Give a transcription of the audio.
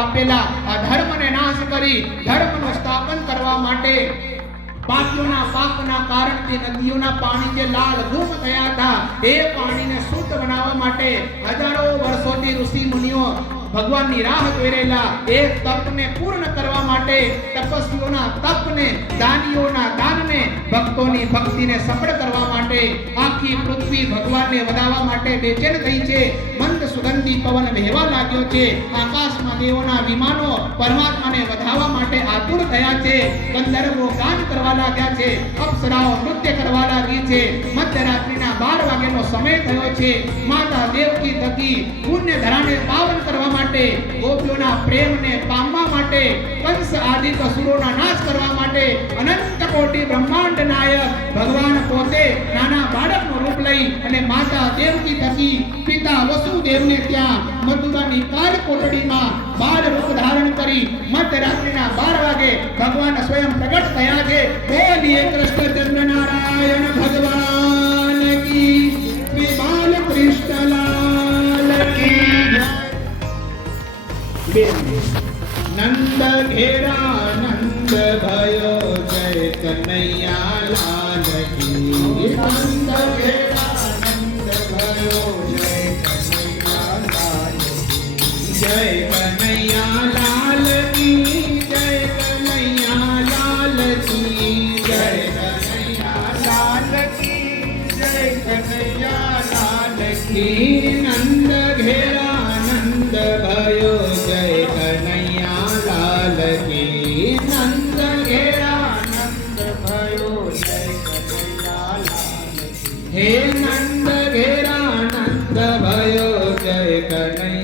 આપેલા આ ધર્મને નાશ કરી ધર્મનું સ્થાપન કરવા માટે પાપીઓના પાપના કારણથી નદીઓના પાણી જે લાલ ગુમ થયા હતા એ પાણીને શુદ્ધ બનાવવા માટે હજારો વર્ષોથી ઋષિ મુનિઓ ભગવાનની રાહ જોઈ રહેલા એક તપને પૂર્ણ કરવા માટે તપસ્વીઓના તપને દાનીઓના દાનને ભક્તોની ભક્તિને સફળ કરવા માટે આખી પૃથ્વી ભગવાનને વધાવવા માટે બેચેન થઈ છે. મંદ સુગંધી પવન વહેવા લાગ્યો છે. આકાશમાં દેવોના વિમાનો પરમાત્માને વધાવવા માટે આતુર થયા છે. ગંધર્વો ગાન કરવા લાગ્યા છે. અપ્સરાઓ નૃત્ય કરવા લાગી છે. મધ્યરાત્રિના 12 વાગ્યાનો સમય થયો છે. માતા દેવકી થકી પુણ્ય ધરાને પાવન કરવા માટે ગોપીઓના પ્રેમને પામવા માટે કંસ આદિ અસુરોના નાશ કરવા માટે અનંત કોટી બ્રહ્માંડ નાયક ભગવાન પોતે નાના બાળકનું રૂપ લઈ અને માતા દેવકી થકી પિતા વસુદેવને ત્યાં મથુરાની કાળ કોટડીમાં બાળ રૂપ ધારણ કરી મધ્યરાત્રિના 12 વાગે ભગવાન સ્વયં પ્રગટ થયા છે. બોલીએ કૃષ્ણચંદ્ર નારાયણ ભગવાન કી શ્રી બાલકૃષ્ણલાલ કી. નંદ ઘેરા નંદ ભયો જય કનૈયા લાલ કી. નંદ ઘેરા નંદ ભયો જય કનૈયા લાલ કી. જય કનૈયા લાલ કી. જય કનૈયા લાલ કી. જય કનૈયા લાલ કી. જય કનૈયા લાલ કી. નંદ ઘેરા નંદ ભયો જય કનૈયા લાલ કી. નંદ ઘેરા નંદ ભયો જય કનૈયા લાલ કી. હે નંદ ઘેરા નંદ ભયો જય કનૈયા